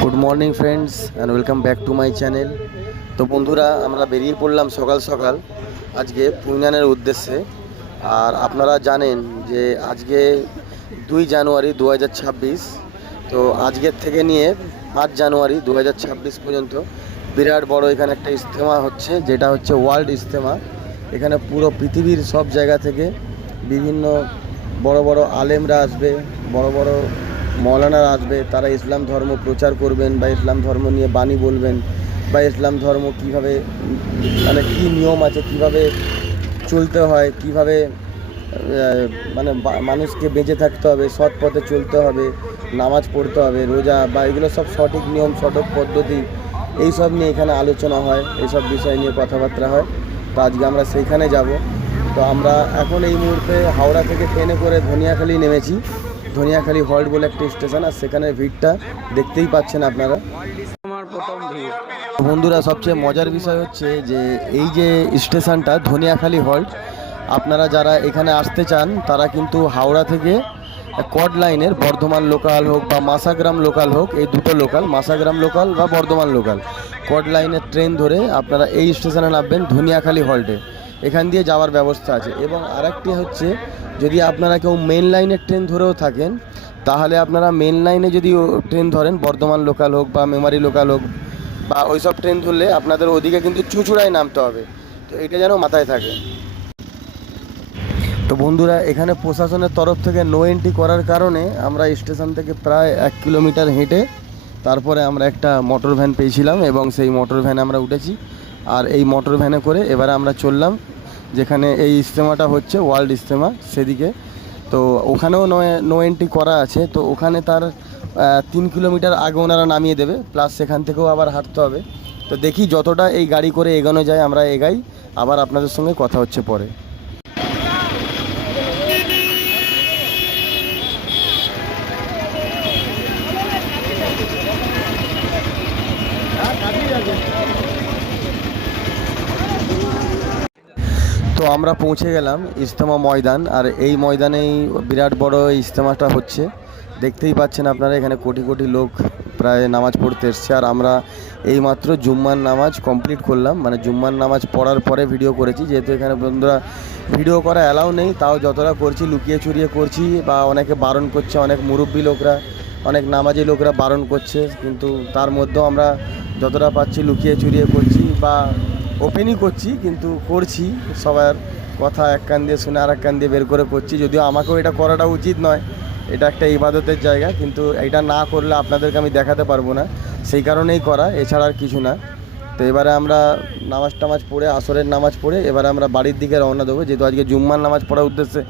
Good morning friends and welcome back to my channel. তো বন্ধুরা, আমরা বেরিয়ে পড়লাম সকাল সকাল আজকে পুইনানের উদ্দেশ্যে। আর আপনারা জানেন যে আজকে 2 জানুয়ারি 2026। তো আজকের থেকে নিয়ে 5 জানুয়ারি 2026 পর্যন্ত বিরাট বড় এখানে একটা ইজতেমা হচ্ছে, যেটা হচ্ছে ওয়ার্ল্ড ইজতেমা। এখানে পুরো পৃথিবীর সব জায়গা থেকে বিভিন্ন বড় বড় আলেমরা আসবে, বড় বড় মৌলানারা আসবে। তারা ইসলাম ধর্ম প্রচার করবেন বা ইসলাম ধর্ম নিয়ে বাণী বলবেন, বা ইসলাম ধর্ম কীভাবে মানে কী নিয়ম আছে, কীভাবে চলতে হয়, কীভাবে মানে মানুষকে বেঁচে থাকতে হবে, সৎ পথে চলতে হবে, নামাজ পড়তে হবে, রোজা বা এগুলো সব সঠিক নিয়ম, সঠিক পদ্ধতি, এইসব নিয়ে এখানে আলোচনা হয়, এইসব বিষয় নিয়ে কথাবার্তা হয়। তো আজকে আমরা সেইখানে যাব। তো আমরা এখন এই মুহূর্তে হাওড়া থেকে ট্রেনে করে ধনিয়াখালী নেমেছি। ধনিয়াখালী হল্ট বলে একটা স্টেশন, আর সেখানে ভিড়টা দেখতেই পাচ্ছেন আপনারা। বন্ধুরা, সবচেয়ে মজার বিষয় হচ্ছে যে এই যে স্টেশনটা ধনিয়াখালী হল্ট, আপনারা যারা এখানে আসতে চান তারা কিন্তু হাওড়া থেকে কড লাইনের বর্ধমান লোকাল হোক বা মাসাগ্রাম লোকাল হোক, এই দুটো লোকাল, মাসাগ্রাম লোকাল বা বর্ধমান লোকাল, কড লাইনের ট্রেন ধরে আপনারা এই স্টেশনে নামবেন ধনিয়াখালী হল্টে। এখান দিয়ে যাওয়ার ব্যবস্থা আছে। এবং আরেকটি হচ্ছে, যদি আপনারা কেউ মেন লাইনের ট্রেন ধরেও থাকেন, তাহলে আপনারা মেন লাইনে যদি ট্রেন ধরেন, বর্ধমান লোকাল হোক বা মেমারি লোকাল হোক বা ওইসব ট্রেন ধরলে আপনাদের ওদিকে কিন্তু চুঁচুড়ায় নামতে হবে। তো এটা যেন মাথায় থাকে। তো বন্ধুরা, এখানে প্রশাসনের তরফ থেকে নো এন্ট্রি করার কারণে আমরা স্টেশন থেকে প্রায় 1 কিলোমিটার হেঁটে তারপরে আমরা একটা মোটর ভ্যান পেয়েছিলাম এবং সেই মোটর ভ্যানে আমরা উঠেছি। আর এই মোটর ভ্যানে করে এবারে আমরা চললাম যেখানে এই ইজতেমাটা হচ্ছে, ওয়ার্ল্ড ইজতেমা, সেদিকে। তো ওখানেও নো এন্ট্রি করা আছে। তো ওখানে তার 3 কিলোমিটার আগে ওনারা নামিয়ে দেবে, প্লাস সেখান থেকেও আবার হাঁটতে হবে। তো দেখি যতটা এই গাড়ি করে এগোনো যায় আমরা এগাই, আবার আপনাদের সঙ্গে কথা হচ্ছে পরে। তো আমরা পৌঁছে গেলাম ইজতেমা ময়দান। আর এই ময়দানেই বিরাট বড় ইজতেমাটা হচ্ছে, দেখতেই পাচ্ছেন আপনারা। এখানে কোটি কোটি লোক প্রায় নামাজ পড়তে এসছে। আর আমরা এইমাত্র জুম্মার নামাজ কমপ্লিট করলাম, মানে জুম্মার নামাজ পড়ার পরে ভিডিও করেছি, যেহেতু এখানে বন্ধুরা ভিডিও করা অ্যালাউ নেই, তাও যতটা করছি লুকিয়ে চুরিয়ে করছি। বা অনেকে বারণ করছে, অনেক মুরব্বী লোকরা, অনেক নামাজি লোকরা বারণ করছে, কিন্তু তার মধ্যেও আমরা যতটা পাচ্ছি লুকিয়ে চুরিয়ে করছি বা ওপেনই করছি, কিন্তু করছি। সবার কথা এক কান দিয়ে শুনে আর এক কান দিয়ে বের করে করছি। যদিও আমাকেও এটা করাটা উচিত নয়, এটা একটা ইবাদতের জায়গা, কিন্তু এটা না করলে আপনাদেরকে আমি দেখাতে পারবো না, সেই কারণেই করা, এছাড়া আর কিছু না। তো এবারে আমরা নামাজ টামাজ পড়ে, আসরের নামাজ পড়ে এবারে আমরা বাড়ির দিকে রওনা দেবো, যেহেতু আজকে জুম্মার নামাজ পড়ার উদ্দেশ্যে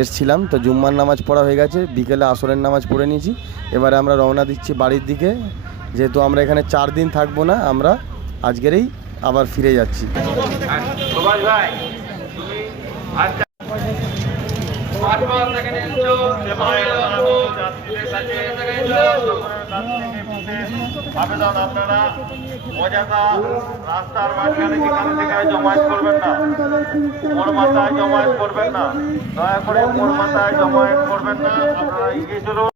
এসেছিলাম। তো জুম্মার নামাজ পড়া হয়ে গেছে, বিকেলে আসরের নামাজ পড়ে নিয়েছি। এবারে আমরা রওনা দিচ্ছি বাড়ির দিকে, যেহেতু আমরা এখানে 4 দিন থাকবো না, আমরা আজকেরই আবার ফিরে যাচ্ছি। আবেদন, আপনারা অযথা রাস্তার মাঝখানে যেখানে সেখানে জমায়েত করবেন না, মোড় মাথায় জমায়েত করবেন না, দয়া করে মোড় মাথায় জমায়েত করবেন না, আপনারা এগিয়ে চলুন।